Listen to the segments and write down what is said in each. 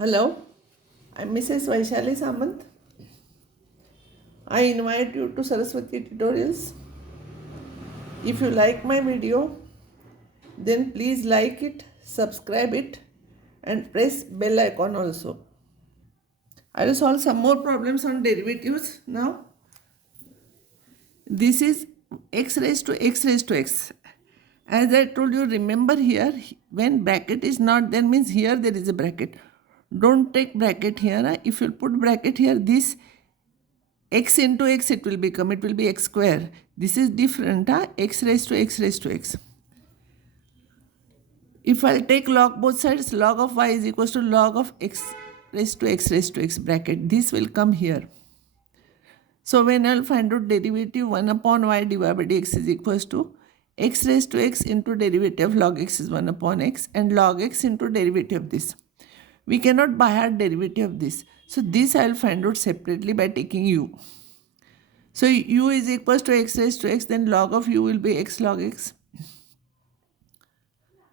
Hello, I'm Mrs. Vaishali Samant. I invite you to Saraswati Tutorials. If you like my video, then please like it, subscribe it, and press bell icon also. I will solve some more problems on derivatives now. This is x raised to x raised to x. As I told you, remember here, when bracket is not there means here there is a bracket. Don't take bracket here. If you put bracket here, this x into x it will be x square. This is different, x raised to x raised to x. If I'll take log both sides, log of y is equals to log of x raised to x bracket. This will come here. So when I'll find out derivative 1 upon y divided by dx is equals to x raised to x into derivative log x is 1 upon x and log x into derivative of this. We cannot by heart derivative of this. So this I will find out separately by taking u. So u is equals to x raised to x, then log of u will be x log x.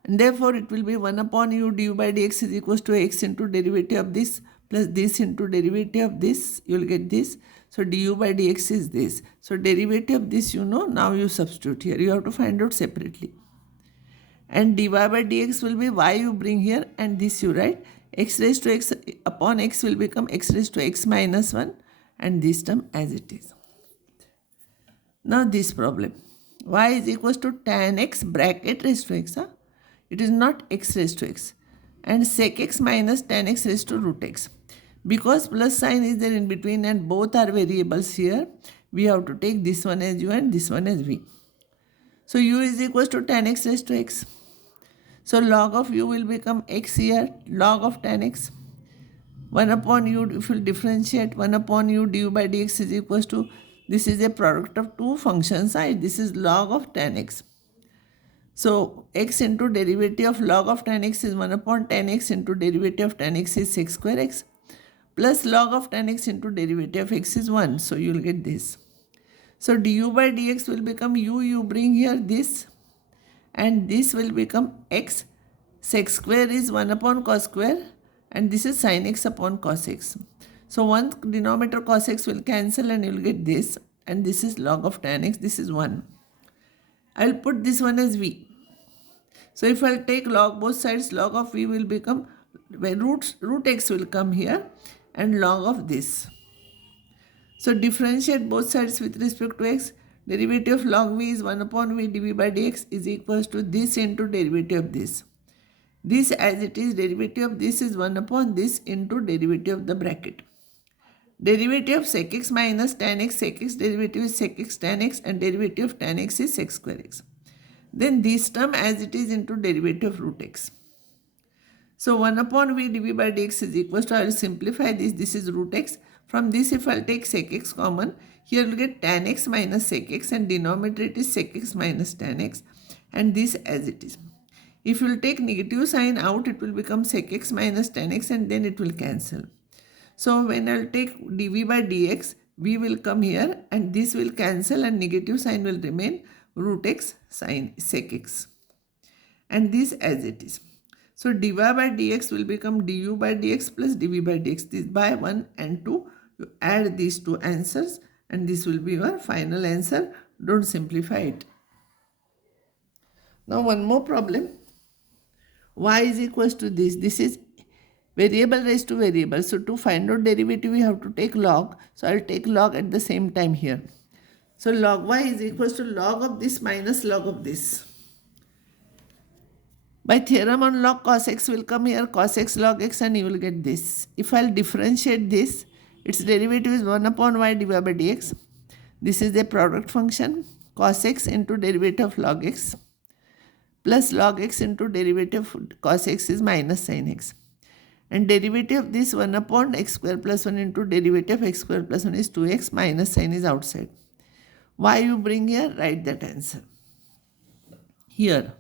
And therefore it will be 1 upon u du by dx is equals to x into derivative of this plus this into derivative of this. You will get this. So du by dx is this. So derivative of this you know, now you substitute here. You have to find out separately. And dy by dx will be y you bring here and this you write. X raised to x upon x will become x raised to x minus 1 and this term as it is. Now this problem. Y is equals to tan x bracket raised to x. It is not x raised to x. And sec x minus tan x raised to root x. Because plus sign is there in between and both are variables here, we have to take this one as u and this one as v. So u is equals to tan x raised to x. So log of u will become x here, log of tan x. 1 upon u, if you differentiate 1 upon u du by dx is equals to, this is a product of two functions, this is log of tan x. So x into derivative of log of tan x is 1 upon tan x into derivative of tan x is sec square x plus log of tan x into derivative of x is 1. So you will get this. So du by dx will become u, you bring here this and this will become x. Sec square is 1 upon cos square and this is sin x upon cos x. So one denominator cos x will cancel and you will get this and this is log of tan x, this is 1. I will put this one as v. So if I take log both sides, log of v will become, root x will come here and log of this. So differentiate both sides with respect to x. Derivative of log v is 1 upon v dv by dx is equals to this into derivative of this. This as it is, derivative of this is 1 upon this into derivative of the bracket. Derivative of sec x minus tan x, sec x derivative is sec x tan x and derivative of tan x is sec square x. Then this term as it is into derivative of root x. So 1 upon v dv by dx is equals to, I will simplify this, this is root x. From this if I will take sec x common, here we will get tan x minus sec x and denominator it is sec x minus tan x and this as it is. If you will take negative sign out, it will become sec x minus tan x and then it will cancel. So when I will take dv by dx, v will come here and this will cancel and negative sign will remain, root x sin sec x. And this as it is. So dy by dx will become du by dx plus dv by dx. This by 1 and 2, you add these two answers and this will be your final answer. Don't simplify it. Now one more problem. Y is equals to this. This is variable raised to variable. So to find out derivative, we have to take log. So I will take log at the same time here. So log y is equals to log of this minus log of this. By theorem on log cos x will come here, cos x log x and you will get this. If I will differentiate this, its derivative is 1 upon y divided by dx. This is a product function, cos x into derivative of log x plus log x into derivative of cos x is minus sin x. And derivative of this 1 upon x square plus 1 into derivative of x square plus 1 is 2x minus sin is outside. Y you bring here, write that answer. Here,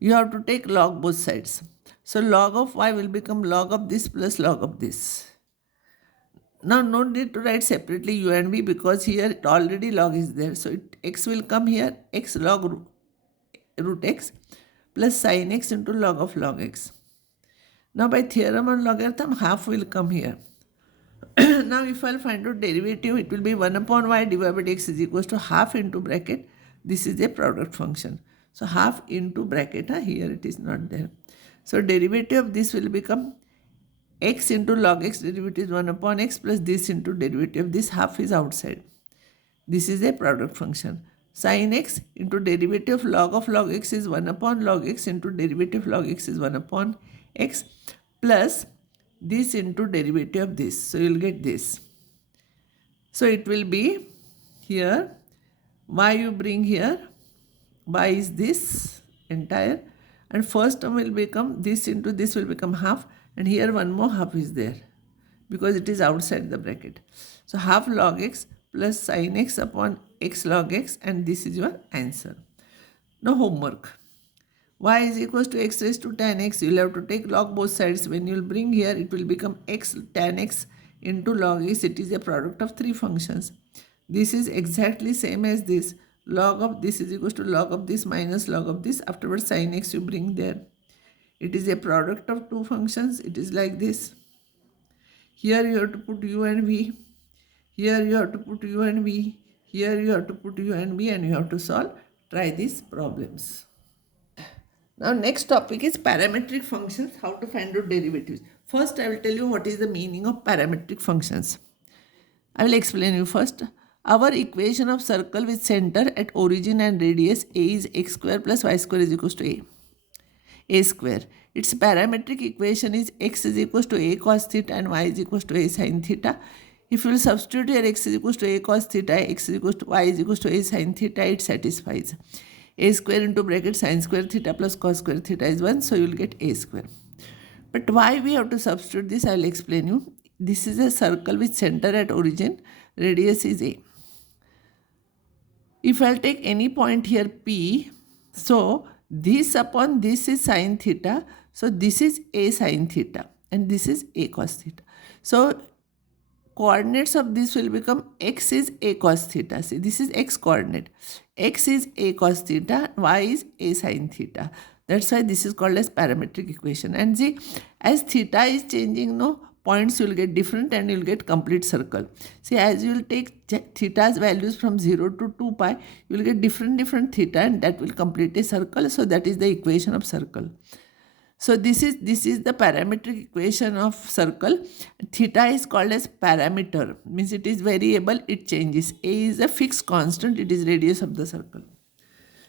you have to take log both sides. So log of y will become log of this plus log of this. Now no need to write separately u and v because here already log is there. So x will come here, x log root x plus sin x into log of log x. Now by theorem on logarithm, half will come here. Now if I'll find out derivative, it will be 1 upon y divided by dx is equals to half into bracket. This is a product function. So half into bracket, here it is not there. So derivative of this will become x into log x, derivative is 1 upon x plus this into derivative. This half is outside. This is a product function. Sin x into derivative of log x is 1 upon log x into derivative log x is 1 upon x plus this into derivative of this. So you will get this. So it will be here, y you bring here, y is this entire, and first term will become this into this will become half, and here one more half is there because it is outside the bracket. So half log x plus sin x upon x log x, and this is your answer. Now homework. Y is equals to x raised to tan x. You will have to take log both sides. When you will bring here, it will become x tan x into log x. It is a product of three functions. This is exactly same as this. Log of this is equals to log of this minus log of this. Afterwards sin x you bring there. It is a product of two functions. It is like this. Here you have to put u and v. Here you have to put u and v. Here you have to put u and v, and you have to solve. Try these problems. Now next topic is parametric functions, how to find out derivatives. First I will tell you what is the meaning of parametric functions. I will explain you first. Our equation of circle with center at origin and radius a is x square plus y square is equals to a square. Its parametric equation is x is equals to a cos theta and y is equals to a sin theta. If you will substitute here x is equals to a cos theta, x is equals to y is equals to a sin theta, it satisfies. A square into bracket sin square theta plus cos square theta is 1, so you will get a square. But why we have to substitute this, I will explain you. This is a circle with center at origin, radius is a. If I will take any point here P, so this upon this is sin theta, so this is a sin theta and this is a cos theta. So coordinates of this will become x is a cos theta. See, this is x coordinate. X is a cos theta, y is a sin theta. That's why this is called as parametric equation. And see, as theta is changing, no, points you will get different and you will get complete circle. See, as you will take theta's values from 0 to 2 pi, you will get different theta, and that will complete a circle. So that is the equation of circle. So this is the parametric equation of circle. Theta is called as parameter, means it is variable, it changes. A is a fixed constant, it is radius of the circle.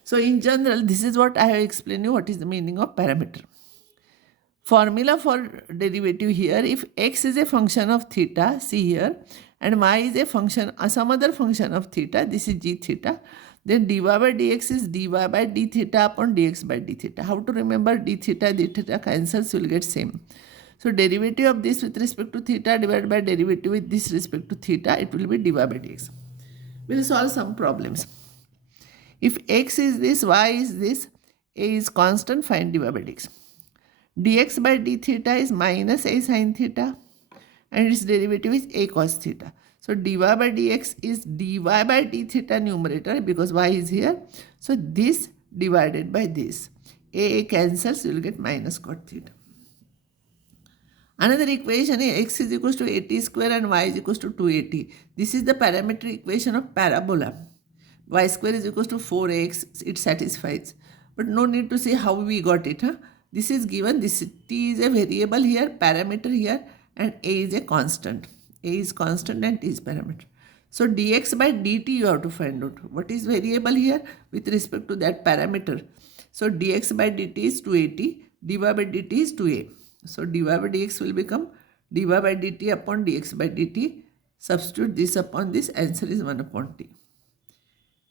So in general, this is what I have explained you what is the meaning of parameter. Formula for derivative here, if x is a function of theta, see here, and y is a function, some other function of theta, this is g theta, then dy by dx is dy by d theta upon dx by d theta. How to remember? D theta cancels, you will get same. So derivative of this with respect to theta divided by derivative with this respect to theta, it will be dy by dx. We will solve some problems. If x is this, y is this, a is constant, find dy by dx. Dx by d theta is minus a sin theta and its derivative is a cos theta. So dy by dx is dy by d theta numerator because y is here. So this divided by this. A cancels, you will get minus cot theta. Another equation is x is equals to 80 square and y is equals to 280. This is the parametric equation of parabola. Y square is equals to 4x, it satisfies. But no need to say how we got it. This is given, this t is a variable here, parameter here, and a is a constant. A is constant and t is parameter. So dx by dt you have to find out. What is variable here with respect to that parameter? So dx by dt is 280, dy by dt is 2a. So dy by dx will become dy by dt upon dx by dt. Substitute this upon this, answer is 1 upon t.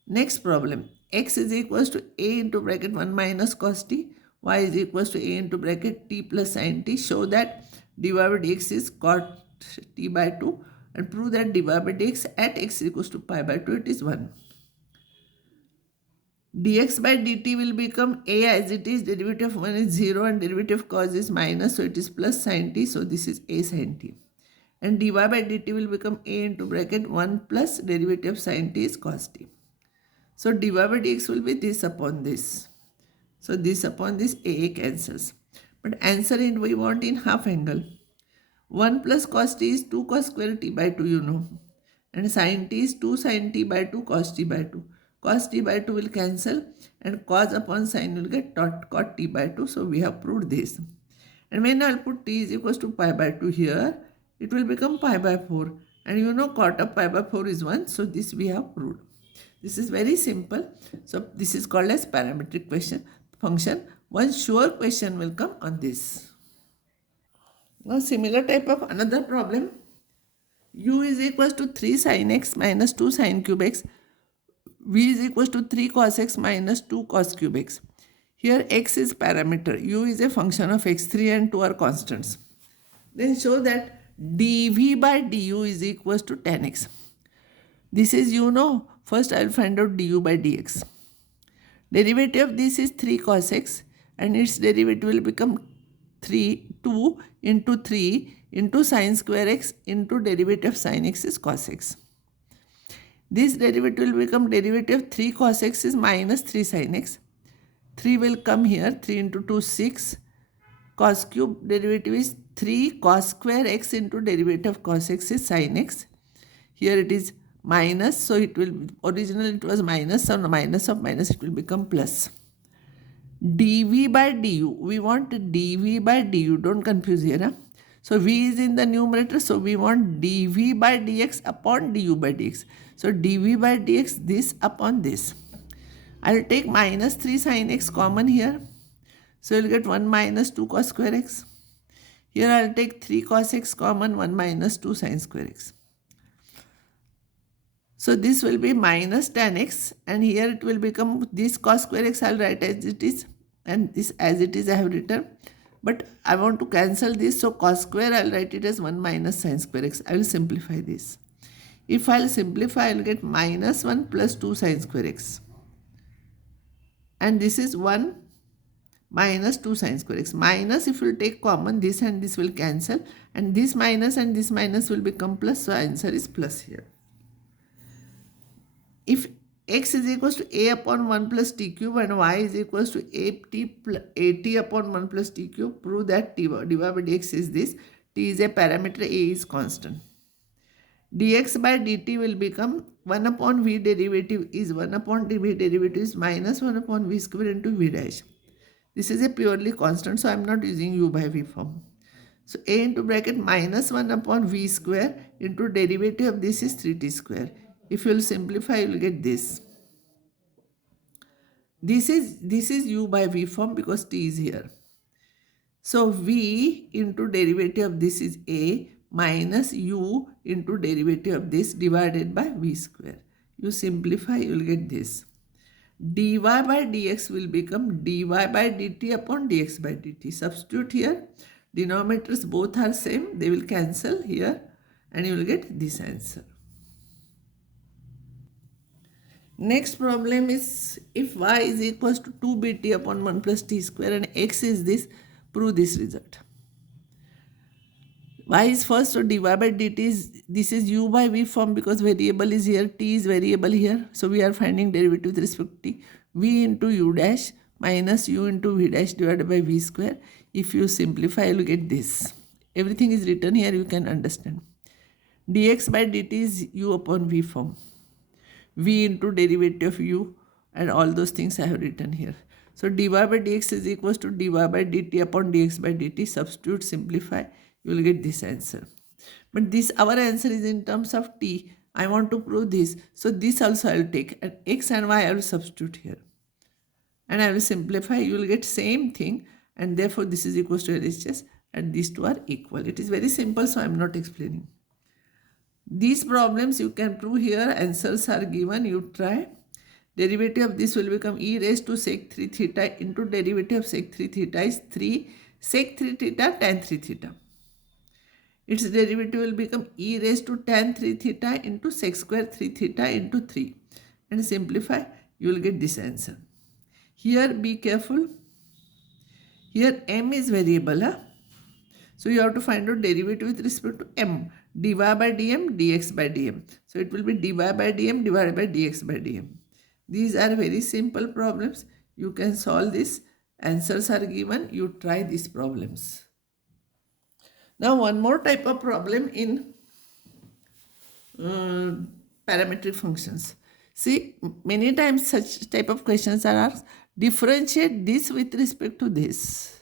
Next problem, x is equals to a into bracket 1 minus cos t, y is equals to a into bracket t plus sin t. Show that dy by dx is cot t by 2 and prove that dy by dx at x is equals to pi by 2, it is 1. Dx by dt will become a as it is, derivative of 1 is 0 and derivative of cos is minus, so it is plus sin t, so this is a sin t. And dy by dt will become a into bracket 1 plus derivative of sin t is cos t. So dy by dx will be this upon this. So this upon this a cancels. But answer in we want in half angle. 1 plus cos t is 2 cos square t by 2, you know. And sin t is 2 sin t by 2 cos t by 2. Cos t by 2 will cancel and cos upon sin will get cot t by 2. So we have proved this. And when I'll put t is equals to pi by 2 here, it will become pi by 4. And you know cot of pi by 4 is 1. So this we have proved. This is very simple. So this is called as parametric function. One sure question will come on this. Now similar type of another problem. U is equals to 3 sin x minus 2 sin cube x. V is equals to 3 cos x minus 2 cos cube x. Here x is parameter. U is a function of x. 3 and 2 are constants. Then show that dv by du is equals to tan x. This is, you know, first I will find out du by dx. Derivative of this is 3 cos x and its derivative will become 2 into 3 into sin square x into derivative of sin x is cos x. This derivative will become derivative of 3 cos x is minus 3 sin x. 3 will come here, 3 into 2 6. Cos cube derivative is 3 cos square x into derivative of cos x is sin x. Here it is minus, so it will, originally it was minus, so minus of minus it will become plus. dv by du, we want dv by du, don't confuse here. Huh? So v is in the numerator, so we want dv by dx upon du by dx. So dv by dx, this upon this. I will take minus 3 sin x common here. So you will get 1 minus 2 cos square x. Here I will take 3 cos x common, 1 minus 2 sin square x. So this will be minus tan x and here it will become this cos square x I will write as it is and this as it is I have written. But I want to cancel this, so cos square I will write it as 1 minus sin square x. I will simplify this. If I will simplify, I will get minus 1 plus 2 sin square x. And this is 1 minus 2 sin square x. Minus, if you will take common, this and this will cancel. And this minus will become plus. So answer is plus here. If x is equals to a upon 1 plus t cube and y is equals to at upon 1 plus t cube, prove that dy by dx is this. T is a parameter, a is constant. Dx by dt will become 1 upon v derivative is 1 upon v derivative is minus 1 upon v square into v dash. This is a purely constant, so I am not using u by v form. So a into bracket minus 1 upon v square into derivative of this is 3t square. If you will simplify, you will get this. This is u by v form because t is here. So v into derivative of this is a minus u into derivative of this divided by v square. You simplify, you will get this. dy by dx will become dy by dt upon dx by dt. Substitute here. Denominators both are same. They will cancel here and you will get this answer. Next problem is if y is equals to 2bt upon 1 plus t square and x is this, prove this result. Y is first, so dy by dt is, this is u by v form because variable is here, t is variable here. So we are finding derivative with respect to t. V into u dash minus u into v dash divided by v square. If you simplify, you will get this. Everything is written here, you can understand. Dx by dt is u upon v form. V into derivative of u and all those things I have written here. So dy by dx is equals to dy by dt upon dx by dt. Substitute, simplify, you will get this answer. But this, our answer is in terms of t. I want to prove this. So this also I will take and x and y I will substitute here. And I will simplify, you will get same thing and therefore this is equals to LHS and these two are equal. It is very simple, so I am not explaining. These problems you can prove here, answers are given, you try. Derivative of this will become e raised to sec 3 theta into derivative of sec 3 theta is 3 sec 3 theta tan 3 theta. Its derivative will become e raised to tan 3 theta into sec square 3 theta into 3. And simplify, you will get this answer. Here be careful. Here m is variable. Huh? So you have to find out derivative with respect to m. dy by dm, dx by dm. So it will be dy by dm divided by dx by dm. These are very simple problems. You can solve this Answers are given. You try these problems. Now one more type of problem in uh, parametric functions. See, many times such type of questions are asked. Differentiate this with respect to this.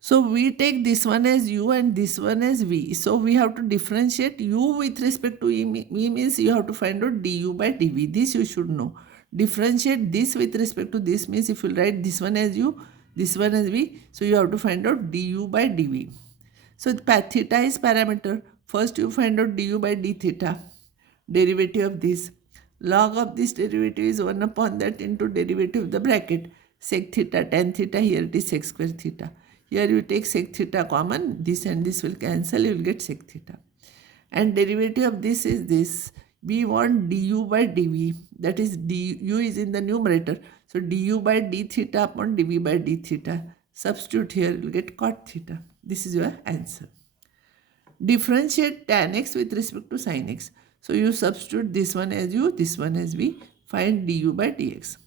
So we take this one as u and this one as v. So we have to differentiate u with respect to e means you have to find out du by dv. This you should know. Differentiate this with respect to this means if you write this one as u, this one as v, so you have to find out du by dv. So theta is parameter. First you find out du by d theta, derivative of this. Log of this derivative is 1 upon that into derivative of the bracket. Sec theta, tan theta, here it is sec square theta. Here you take sec theta common, this and this will cancel, you will get sec theta. And derivative of this is this. We want du by dv, that is du is in the numerator. So du by d theta upon dv by d theta. Substitute here, you will get cot theta. This is your answer. Differentiate tan x with respect to sin x. So you substitute this one as u, this one as v. Find du by dx.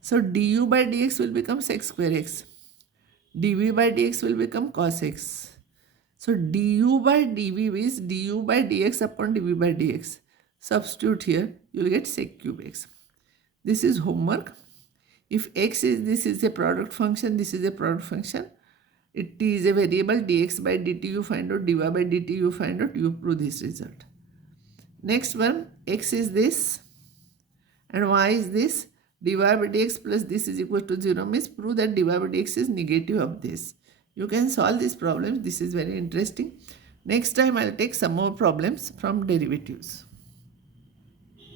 So du by dx will become sec square x. dv by dx will become cos x. So du by dv is du by dx upon dv by dx. Substitute here, you will get sec cube x. This is homework. If x is, this is a product function, this is a product function. It is a variable dx by dt you find out, dy by dt you find out, you prove this result. Next one, x is this and y is this. dy by dx plus this is equal to 0 means prove that dy by dx is negative of this. You can solve these problems. This is very interesting. Next time I'll take some more problems from derivatives.